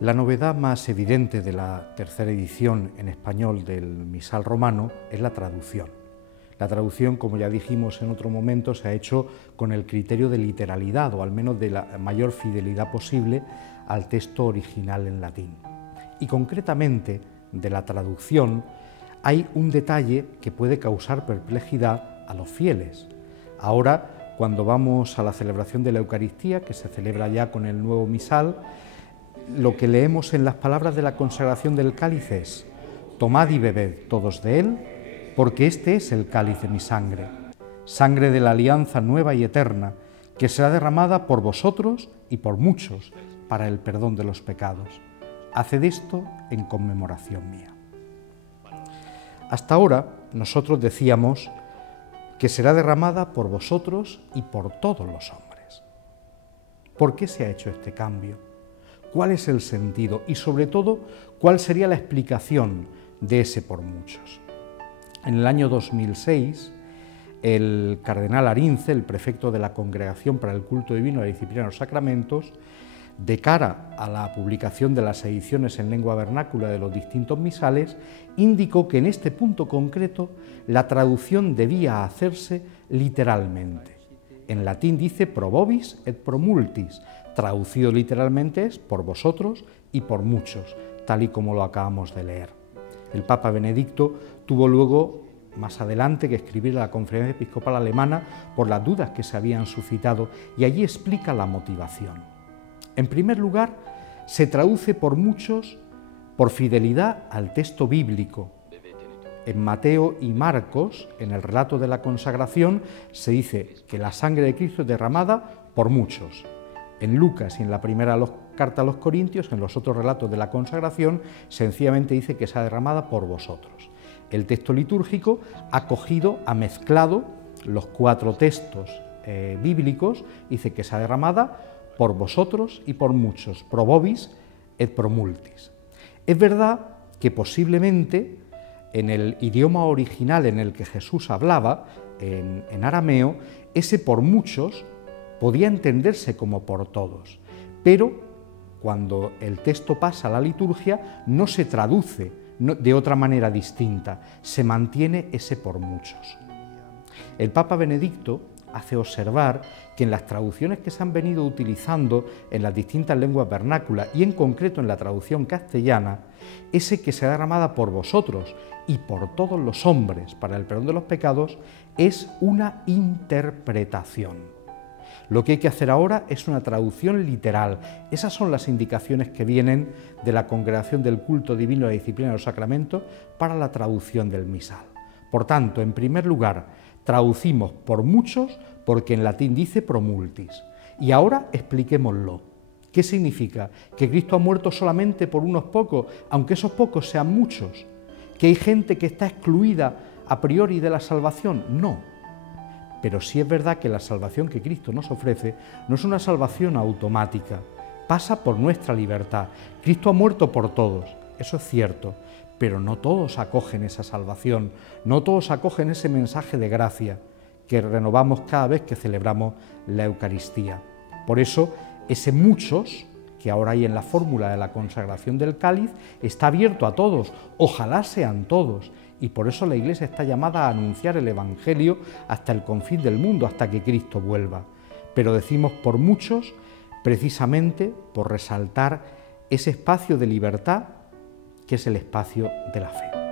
La novedad más evidente de la tercera edición en español del Misal Romano es la traducción. La traducción, como ya dijimos en otro momento, se ha hecho con el criterio de literalidad o al menos de la mayor fidelidad posible al texto original en latín. Y concretamente de la traducción hay un detalle que puede causar perplejidad a los fieles. Ahora, cuando vamos a la celebración de la Eucaristía, que se celebra ya con el nuevo misal, lo que leemos en las palabras de la consagración del cáliz es: tomad y bebed todos de él, porque este es el cáliz de mi sangre, sangre de la alianza nueva y eterna, que será derramada por vosotros y por muchos para el perdón de los pecados. Haced esto en conmemoración mía. Hasta ahora nosotros decíamos que será derramada por vosotros y por todos los hombres. ¿Por qué se ha hecho este cambio? ¿Cuál es el sentido? Y sobre todo, ¿cuál sería la explicación de ese por muchos? En el año 2006, el cardenal Arinze, el prefecto de la Congregación para el Culto Divino y la Disciplina de los Sacramentos, de cara a la publicación de las ediciones en lengua vernácula de los distintos misales, indicó que en este punto concreto la traducción debía hacerse literalmente. En latín dice pro vobis et pro multis, traducido literalmente es por vosotros y por muchos, tal y como lo acabamos de leer. El Papa Benedicto tuvo luego, más adelante, que escribir a la Conferencia Episcopal Alemana por las dudas que se habían suscitado, y allí explica la motivación. En primer lugar, se traduce por muchos por fidelidad al texto bíblico. En Mateo y Marcos, en el relato de la consagración, se dice que la sangre de Cristo es derramada por muchos. En Lucas y en la primera carta a los Corintios, en los otros relatos de la consagración, sencillamente dice que sea derramada por vosotros. El texto litúrgico ha mezclado los cuatro textos bíblicos, dice que sea derramada por vosotros y por muchos, pro vobis et pro multis. Es verdad que posiblemente en el idioma original en el que Jesús hablaba, en arameo, ese por muchos podía entenderse como por todos, pero cuando el texto pasa a la liturgia no se traduce de otra manera distinta, se mantiene ese por muchos. El Papa Benedicto hace observar que en las traducciones que se han venido utilizando en las distintas lenguas vernáculas y en concreto en la traducción castellana, ese que será derramada por vosotros y por todos los hombres para el perdón de los pecados es una interpretación. Lo que hay que hacer ahora es una traducción literal. Esas son las indicaciones que vienen de la Congregación del Culto Divino y la Disciplina de los Sacramentos para la traducción del misal. Por tanto, en primer lugar, traducimos por muchos porque en latín dice pro multis. Y ahora expliquémoslo. ¿Qué significa? ¿Que Cristo ha muerto solamente por unos pocos, aunque esos pocos sean muchos? ¿Que hay gente que está excluida a priori de la salvación? No. Pero sí es verdad que la salvación que Cristo nos ofrece no es una salvación automática, pasa por nuestra libertad. Cristo ha muerto por todos, eso es cierto, pero no todos acogen esa salvación, no todos acogen ese mensaje de gracia que renovamos cada vez que celebramos la Eucaristía. Por eso, ese muchos que ahora hay en la fórmula de la consagración del cáliz está abierto a todos, ojalá sean todos. Y por eso la Iglesia está llamada a anunciar el Evangelio hasta el confín del mundo, hasta que Cristo vuelva. Pero decimos por muchos, precisamente por resaltar ese espacio de libertad que es el espacio de la fe.